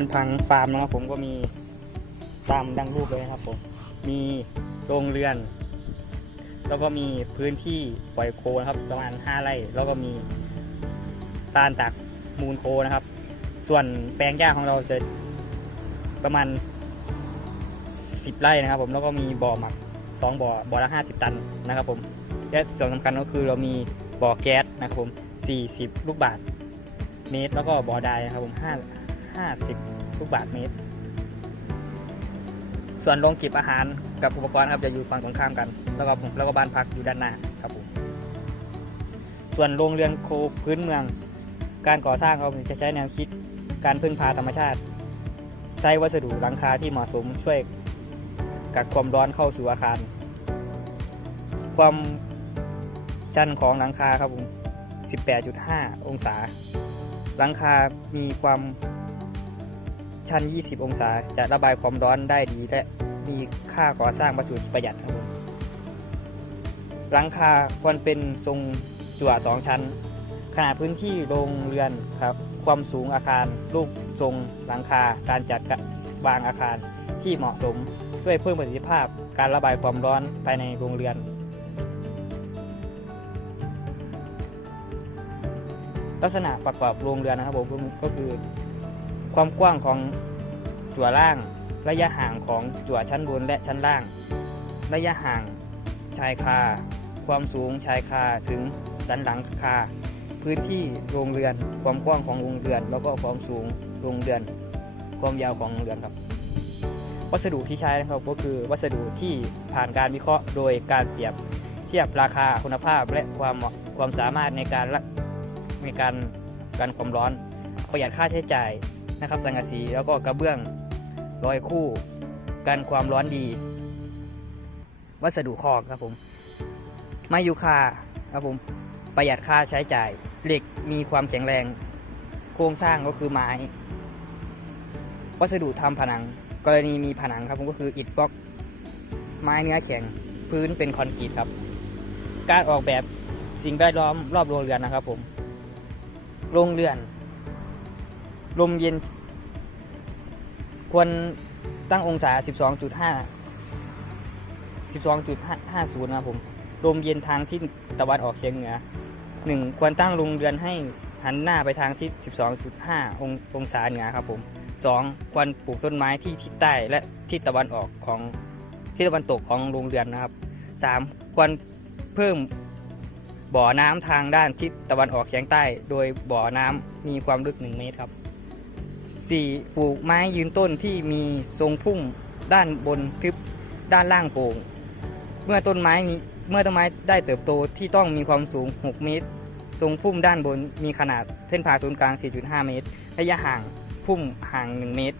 นพังฟาร์มนะครับผมก็มีตามดังรูปเลยนะครับผมมีโรงเรือน แล้วก็มีพื้นที่ปล่อยโคนะครับประมาณ 5 ไร่ แล้วก็มีตาลตักมูลโคนะครับ ส่วนแปลงหญ้าของเราจะประมาณ 10 ไร่นะครับ ผมแล้วก็มีบ่อหมัก 2 บ่อบ่อละ 50 ตันนะครับผมและส่วนสำคัญก็คือเรามีบ่อแก๊สนะครับผม40 ลูกบาทเมตร แล้วก็บ่อใดนะครับผม5 50 ลูกบาทเมตร ส่วนโรงเก็บอาหารกับอุปกรณ์ครับจะอยู่ฝั่งตรงข้ามกัน แล้วก็แล้วก็บ้านพักอยู่ด้านหน้าครับผมส่วนโรงเรือนโคพื้นเมือง การก่อสร้างเขาจะใช้แนวคิดการพึ่งพาธรรมชาติ ใช้วัสดุหลังคาที่เหมาะสมช่วยกักความร้อนเข้าสู่อาคาร ความชันของหลังคาครับผม 18.5 องศา หลังคามีความ ชัน 20 องศา จะระบายความร้อนได้ดี และมีค่าก่อสร้างวัสดุประหยัดครับผมหลังคาควรเป็นทรงจั่วสองชั้น ขนาดพื้นที่โรงเรือนครับ ความสูงอาคาร รูปทรงหลังคา การจัดวางอาคารที่เหมาะสมเพื่อเพิ่มประสิทธิภาพการระบายความร้อนภายในโรงเรือน ลักษณะประกอบโรงเรือนนะครับผมก็คือ ความกว้างของจั่วล่าง ระยะห่างของจั่วชั้นบนและชั้นล่าง ระยะห่างชายคา ความสูงชายคาถึงสันหลังคา พื้นที่โรงเรือน ความกว้างของโรงเรือน แล้วก็ความสูงโรงเรือน ความยาวของโรงเรือนครับ วัสดุที่ใช้นะครับก็คือวัสดุที่ผ่านการวิเคราะห์ โดยการเปรียบเทียบราคาคุณภาพและความเหมาะความสามารถในการในการกันความร้อน ประหยัดค่าใช้จ่าย นะครับ สังกะสีแล้วก็กระเบื้องร้อยคู่กันความร้อนดี วัสดุคอกครับผมไม้ยูคาครับผมประหยัดค่าใช้จ่าย เหล็กมีความแข็งแรง โครงสร้างก็คือไม้ วัสดุทำผนัง กรณีมีผนังครับผมก็คืออิฐบล็อกไม้เนื้อแข็งพื้นเป็นคอนกรีตครับ การออกแบบสิ่งแวดล้อมรอบโรงเรือนนะครับผม โรงเรือน ลมเย็น ควรตั้งองศา 12.5 12.50นะครับผม ลมเย็นทางทิศตะวันออกเฉียงเหนือ 1. ควรตั้งโรงเรือนให้หันหน้าไปทางทิศ 12.5 ององศาเหนือครับผม 2. ควรปลูกต้นไม้ที่ทิศใต้และทิศตะวันออกของทิศตะวันตกของโรงเรือนนะครับ 3. ควรเพิ่มบ่อน้ำทางด้านทิศตะวันออกเฉียงใต้ โดยบ่อน้ำมีความลึก 1 เมตรครับ 4. ปลูกไม้ยืนต้นที่มีทรงพุ่มด้านบนทึบด้านล่างโปร่ง เมื่อต้นไม้มีเมื่อต้นไม้ได้เติบโตที่ต้องมีความสูง 6 เมตร ทรงพุ่มด้านบนมีขนาดเส้นผ่าศูนย์กลาง 4.5 เมตร ระยะห่างพุ่มห่าง 1 เมตร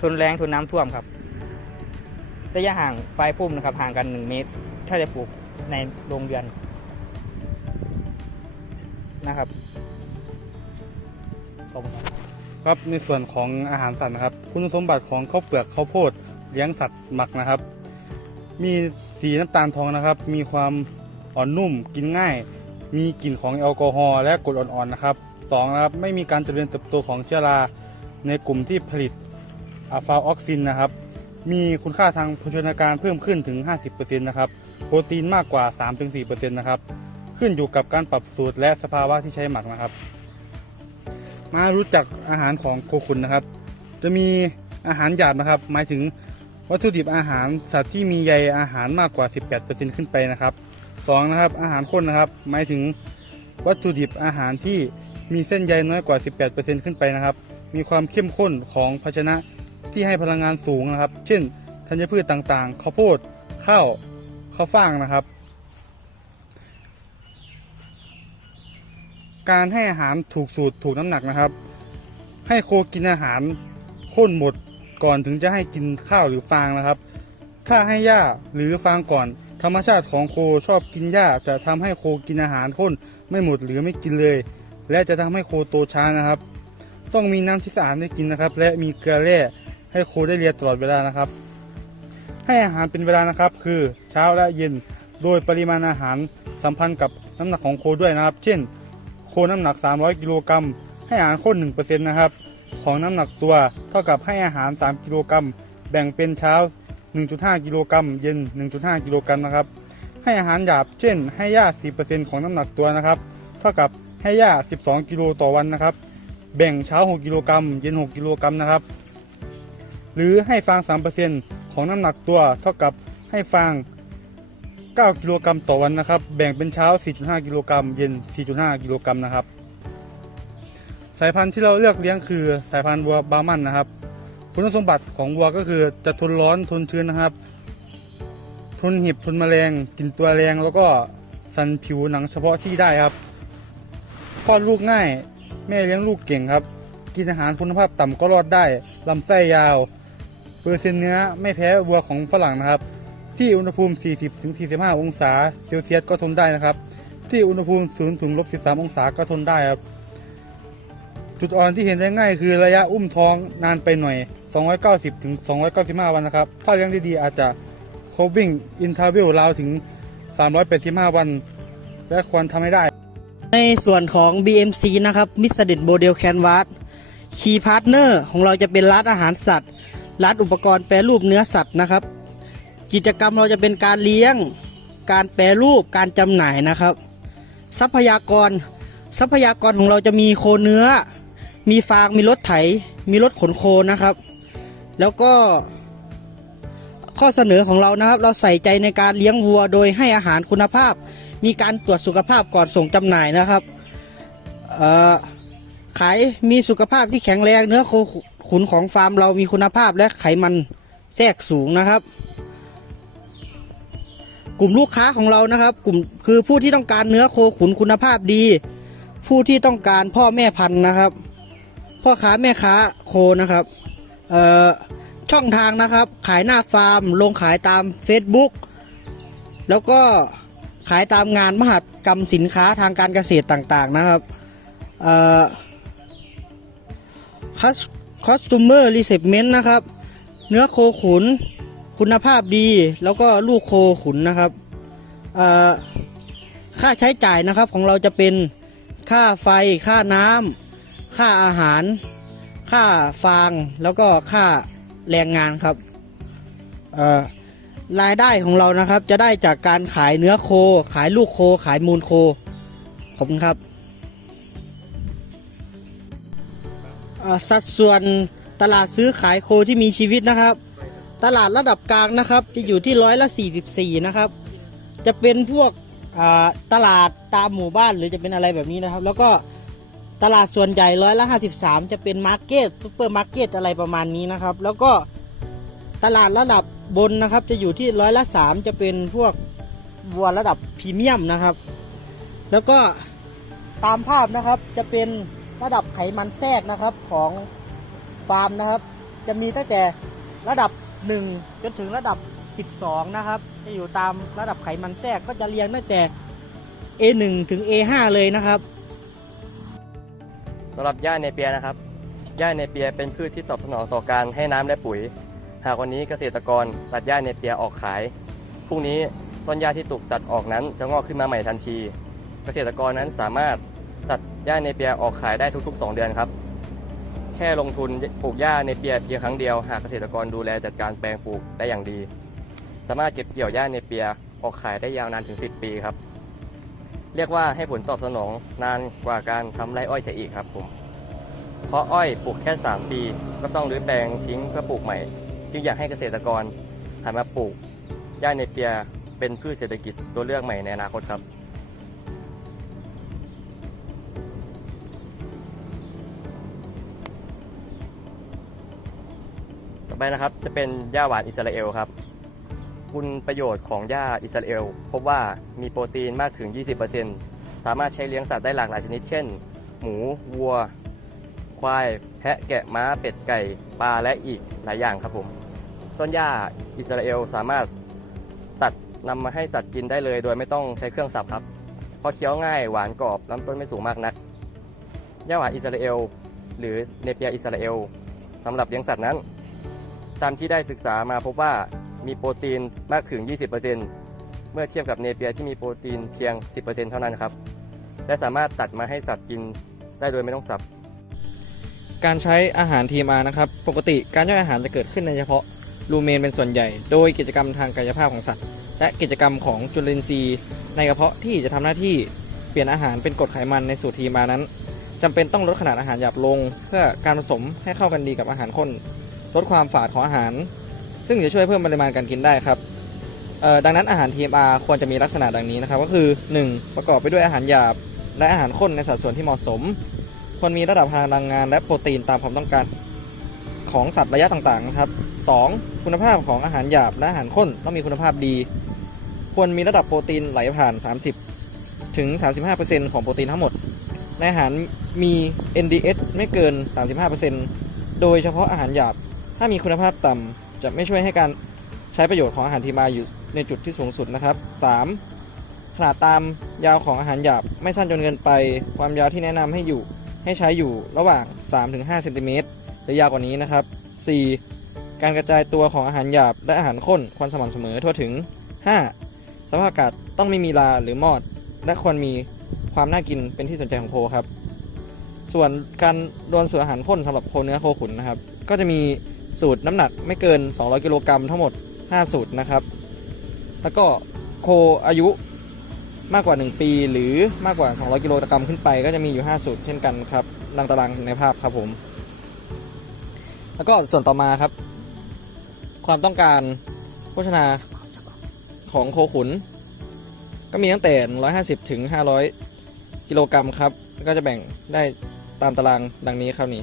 ทนแรงทนน้ำท่วมครับ ระยะห่างปลายพุ่มนะครับห่างกัน 1 เมตร ถ้าจะปลูกในโรงเรือนนะครับขอบคุณครับ ครับในส่วนของอาหารสัตว์นะครับ คุณสมบัติของข้าวเปลือกข้าวโพดเลี้ยงสัตว์หมักนะครับ มีสีน้ำตาลทองนะครับ มีความอ่อนนุ่มกินง่าย มีกลิ่นของแอลกอฮอล์และกรดอ่อนๆนะครับสองนะครับไม่มีการเจริญเติบโตของเชื้อราในกลุ่มที่ผลิตอะฟาออกซินนะครับ มีคุณค่าทางโภชนาการเพิ่มขึ้นถึง 50%นะครับ โปรตีนมากกว่า 3-4%นะครับ ขึ้นอยู่กับการปรับสูตรและสภาวะที่ใช้หมักนะครับ มารู้จักอาหารของโคขุนนะครับ จะมีอาหารหยาบนะครับ หมายถึงวัตถุดิบอาหารสัตว์ที่มีใยอาหารมากกว่า 18%ขึ้นไปนะครับสองนะครับอาหารข้นนะครับ หมายถึงวัตถุดิบอาหารที่มีเส้นใยน้อยกว่า 18%ขึ้นไปนะครับ มีความเข้มข้นของภาชนะที่ให้พลังงานสูงนะครับ เช่นธัญพืชต่างๆ ข้าวโพด ข้าว ข้าวฟ่างนะครับ การให้อาหารถูกสูตรถูกน้ำหนักนะครับ ให้โคกินอาหารข้นหมดก่อนถึงจะให้กินข้าวหรือฟางนะครับ ถ้าให้หญ้าหรือฟางก่อน ธรรมชาติของโคชอบกินหญ้าจะทำให้โคกินอาหารข้นไม่หมดหรือไม่กินเลย และจะทำให้โคโตช้านะครับ ต้องมีน้ำที่สะอาดให้กินนะครับ และมีเกลือแร่ให้โคได้เลียตลอดเวลานะครับ ให้อาหารเป็นเวลานะครับ คือเช้าและเย็นโดยปริมาณอาหารสัมพันธ์กับน้ำหนักของโคด้วยนะครับ เช่น น้ำหนัก 300 กิโลกรัมให้อาหารข้น1%นะครับ ของน้ำหนักตัวเท่ากับให้อาหาร 3 กิโลกรัมแบ่งเป็นเช้า 1.5 กิโลกรัมเย็น 1.5 กิโลกรัมนะครับ ให้อาหารหยาบ เช่น ให้หญ้า4%ของน้ำหนักตัวนะครับ เท่ากับให้หญ้า 12 กิโลต่อวันนะครับ แบ่งเช้า 6 กิโลกรัมเย็น 6 กิโลกรัมนะครับ หรือให้ฟาง 3%ของน้ำหนักตัวเท่ากับให้ฟาง 9 กิโลกรัมต่อวันนะครับ แบ่งเป็นเช้า 4.5 กิโลกรัมเย็น 4.5 กิโลกรัมนะครับ สายพันธุ์ที่เราเลือกเลี้ยงคือสายพันธุ์วัวบามันนะครับ คุณสมบัติของวัวก็คือจะทนร้อนทนชื้นนะครับ ทนหิบทนแมลงกลินตัวแรงแล้วก็สันผิวหนังเฉพาะที่ได้ครับคลอดลูกง่าย แม่เลี้ยงลูกเก่งครับ กินอาหารคุณภาพต่ำก็รอดได้ลำไส้ยาว เปอร์เซ็นต์เนื้อไม่แพ้วัวของฝรั่งนะครับ ที่อุณหภูมิ 40-45 องศาเซลเซียสก็ทนได้นะครับ ที่อุณหภูมิ0ถึงลบ13 องศาก็ทนได้ครับ จุดอ่อนที่เห็นได้ง่ายคือระยะอุ้มท้องนานไปหน่อย 290ถึง295 วันนะครับ ถ้าเลี้ยงดีๆอาจจะ coving interval ราวถึง 385 วัน และควรทำให้ได้ ในส่วนของ BMC นะครับมิสเดนโมเดลแคนวาสคีย์พาร์ทเนอร์ของเราจะเป็นร้านอาหารสัตว์ร้านอุปกรณ์แปรรูปเนื้อสัตว์นะครับ กิจกรรมเราจะเป็นการเลี้ยง การแปรรูปการจำหน่ายนะครับ ทรัพยากรทรัพยากรของเราจะมีโคเนื้อ มีฟางมีรถไถ มีรถขนโคนะครับ แล้วก็ข้อเสนอของเรานะครับ เราใส่ใจในการเลี้ยงวัวโดยให้อาหารคุณภาพ มีการตรวจสุขภาพก่อนส่งจำหน่ายนะครับเอ่อขายมีสุขภาพที่แข็งแรงเนื้อโคขุนของฟาร์มเรามีคุณภาพและไขมันแทรกสูงนะครับ กลุ่มลูกค้าของเรานะครับ กลุ่มคือผู้ที่ต้องการเนื้อโคขุนคุณภาพดี ผู้ที่ต้องการพ่อแม่พันธุ์นะครับ พ่อค้าแม่ค้าโคนะครับเอ่อช่องทางนะครับ ขายหน้าฟาร์ม ลงขายตาม Facebook แล้วก็ขายตามงานมหกรรมสินค้าทางการเกษตรต่างๆนะครับเอ่อ customer reception นะครับ เนื้อโคขุน คุณภาพดีแล้วก็ลูกโคขุนนะครับค่าใช้จ่ายนะครับของเราจะเป็นค่าไฟ ค่าน้ำค่าอาหาร ค่าฟาง แล้วก็ค่าแรงงานครับรายได้ของเรานะครับจะได้จากการขายเนื้อโค ขายลูกโค ขายมูลโค ขอบคุณครับสัดส่วนตลาดซื้อขายโคที่มีชีวิตนะครับ ตลาดระดับกลางนะครับ จะอยู่ที่ร้อยละ44นะครับ จะเป็นพวกตลาดตามหมู่บ้านหรือจะเป็นอะไรแบบนี้นะครับ แล้วก็ตลาดส่วนใหญ่ร้อยละ53 จะเป็นมาร์เก็ตซูเปอร์มาร์เก็ตอะไรประมาณนี้นะครับ แล้วก็ตลาดระดับบนนะครับ จะอยู่ที่ร้อยละสามจะเป็นพวกวัวระดับพรีเมียมนะครับ แล้วก็ตามภาพนะครับจะเป็นระดับไขมันแทรกนะครับของฟาร์มนะครับ จะมีตั้งแต่ ระดับ 1 จนถึงระดับ 12 นะครับ จะอยู่ตามระดับไขมันแทรกก็จะเรียงตั้งแต่ A1 ถึง A5 เลยนะครับสำหรับหญ้าเนเปียนะครับหญ้าเนเปียเป็นพืชที่ตอบสนองต่อการให้น้ำและปุ๋ย หากวันนี้เกษตรกรตัดหญ้าเนเปียออกขายพรุ่งนี้ต้นหญ้าที่ถูกตัดออกนั้นจะงอกขึ้นมาใหม่ทันที เกษตรกรนั้นสามารถตัดหญ้าเนเปียออกขายได้ทุกๆ 2 เดือนครับ แค่ลงทุนปลูกหญ้าเนเปียเพียงครั้งเดียวหากเกษตรกรดูแลจัดการแปลงปลูกได้อย่างดี สามารถเก็บเกี่ยวหญ้าเนเปียออกขายได้ยาวนานถึง 10 ปีครับ เรียกว่าให้ผลตอบสนองนานกว่าการทำไรอ้อยเสียอีกครับผมเพราะอ้อยปลูกแค่ 3 ปี ก็ต้องรื้อแปลงทิ้งเพื่อปลูกใหม่ จึงอยากให้เกษตรกรหันมาปลูกหญ้าเนเปียเป็นพืชเศรษฐกิจตัวเลือกใหม่ในอนาคตครับ ไปนะครับ จะเป็นหญ้าหวานอิสราเอลครับ คุณประโยชน์ของหญ้าอิสราเอล พบว่ามีโปรตีนมากถึง 20%สามารถใช้เลี้ยงสัตว์ได้หลากหลายชนิด เช่น หมู วัว ควาย แพะ แกะ ม้า เป็ด ไก่ ปลา และอีกหลายอย่างครับผม ต้นหญ้าอิสราเอลสามารถตัดนำมาให้สัตว์กินได้เลย โดยไม่ต้องใช้เครื่องสับครับ เพราะเคี้ยวง่าย หวานกรอบ ลำต้นไม่สูงมากนัก หญ้าหวานอิสราเอล หรือเนเปียอิสราเอลสำหรับเลี้ยงสัตว์นั้น ตามที่ได้ศึกษามาพบว่ามีโปรตีนมากถึง 20%เมื่อเทียบกับเนเปียที่มีโปรตีนเพียง 10%เท่านั้นครับ และสามารถตัดมาให้สัตว์กินได้โดยไม่ต้องสับ การใช้อาหาร TMR นะครับ ปกติการย่อยอาหารจะเกิดขึ้นในเฉพาะรูเมนเป็นส่วนใหญ่ โดยกิจกรรมทางกายภาพของสัตว์ และกิจกรรมของจุลินทรีย์ ในกระเพาะที่จะทำหน้าที่เปลี่ยนอาหารเป็นกรดไขมันในสูตร TMR นั้นจำเป็นต้องลดขนาดอาหารหยาบลง เพื่อการผสมให้เข้ากันดีกับอาหารข้น ลดความฝาดของอาหาร ซึ่งจะช่วยเพิ่มปริมาณการกินได้ครับดังนั้นอาหาร TMR ควรจะมีลักษณะดังนี้นะครับ ก็คือ 1. ประกอบไปด้วยอาหารหยาบ และอาหารข้นในสัดส่วนที่เหมาะสม ควรมีระดับพลังงานและโปรตีนตามความต้องการของสัตว์ระยะต่างๆนะครับ 2. คุณภาพของอาหารหยาบและอาหารข้นต้องมีคุณภาพดี ควรมีระดับโปรตีนไหลผ่าน 30 ถึง 35%ของโปรตีนทั้งหมด ในอาหารมี NDS ไม่เกิน 35%โดยเฉพาะอาหารหยาบ ถ้ามีคุณภาพต่ำจะไม่ช่วยให้การใช้ประโยชน์ของอาหารที่มาอยู่ในจุดที่สูงสุดนะครับ 3. ขนาดตามยาวของอาหารหยาบไม่สั้นจนเกินไป ความยาวที่แนะนำให้อยู่ให้ใช้อยู่ระหว่าง 3-5เซนติเมตรหรือยาวกว่านี้นะครับ 4. การกระจายตัวของอาหารหยาบและอาหารข้นควรสม่ำเสมอทั่วถึง 5. สภาพอากาศต้องไม่มีลาหรือมอด และควรมีความน่ากินเป็นที่สนใจของโคครับ ส่วนการรวนสูตรอาหารข้นสำหรับโคเนื้อโคขุนนะครับ ก็จะมี สูตรน้ำหนักไม่เกิน 200 กิโลกรัมทั้งหมด 5 สูตรนะครับ แล้วก็โคอายุมากกว่า 1 ปี หรือมากกว่า 200 กิโลกรัมขึ้นไป ก็จะมีอยู่ 5 สูตรเช่นกันครับดังตารางในภาพครับผม แล้วก็ส่วนต่อมาครับ ความต้องการโภชนาของโคขุน ก็มีตั้งแต่ 150 ถึง 500 กิโลกรัมครับ ก็จะแบ่งได้ตามตารางดังนี้ครับนี่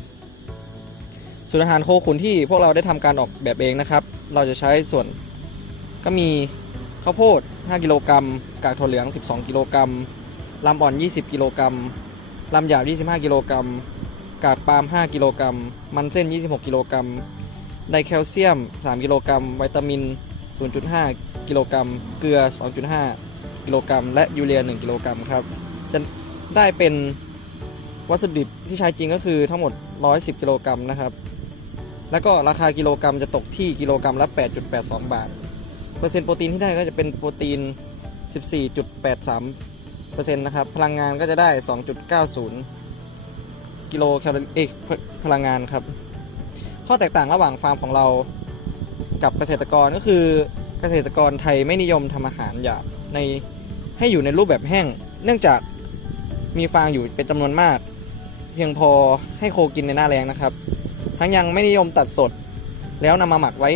สูตรอาหารโคขุนที่พวกเราได้ทำการออกแบบเองนะครับ เราจะใช้ส่วนก็มีข้าวโพด 5 กิโลกรัม กากถั่วเหลือง 12 กิโลกรัมลำอ่อน 20 กิโลกรัมลำหยาบ 25 กิโลกรัมกากปาล์ม 5 กิโลกรัมมันเส้น 26 กิโลกรัมไดแคลเซียม 3 กิโลกรัมวิตามิน 0.5 กิโลกรัมเกลือ 2.5 กิโลกรัมและยูเรีย 1 กิโลกรัมครับ จะได้เป็นวัตถุดิบที่ใช้จริงก็คือทั้งหมด 110 กิโลกรัมนะครับ แล้วก็ราคากิโลกรัมจะตกที่กิโลกรัมละ 8.82 บาท เปอร์เซ็นต์โปรตีนที่ได้ก็จะเป็นโปรตีน 14.83%นต์นะครับ พลังงานก็จะได้ 2.90 กิโลแคลอรี่เอยพลังงานครับ ข้อแตกต่างระหว่างฟาร์มของเรากับเกษตรกรก็คือเกษตรกรไทยไม่นิยมทำอาหารหยาบในให้อยู่ในรูปแบบแห้ง เนื่องจากมีฟางอยู่เป็นจำนวนมาก เพียงพอให้โคกินในหน้าแรงนะครับ ทั้งยังไม่นิยมตัดสด แล้วนำมาหมักไว้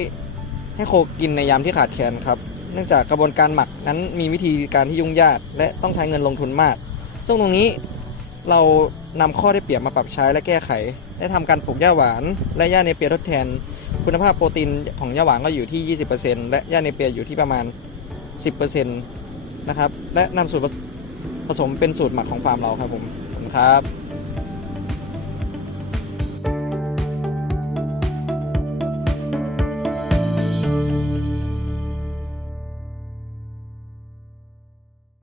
ให้โคกินในยามที่ขาดแคลนครับ เนื่องจากกระบวนการหมักนั้นมีวิธีการที่ยุ่งยากและต้องใช้เงินลงทุนมาก ซึ่งตรงนี้เรานำข้อได้เปรียบมาปรับใช้และแก้ไข ได้ทำการปลูกหญ้าหวาน และหญ้าเนเปียทดแทน คุณภาพโปรตีนของหญ้าหวานก็อยู่ที่ 20%และหญ้าเนเปียอยู่ที่ประมาณ 10%นะครับ และนำสูตรผสมเป็นสูตรหมักของฟาร์มเราครับผมขอบคุณครับ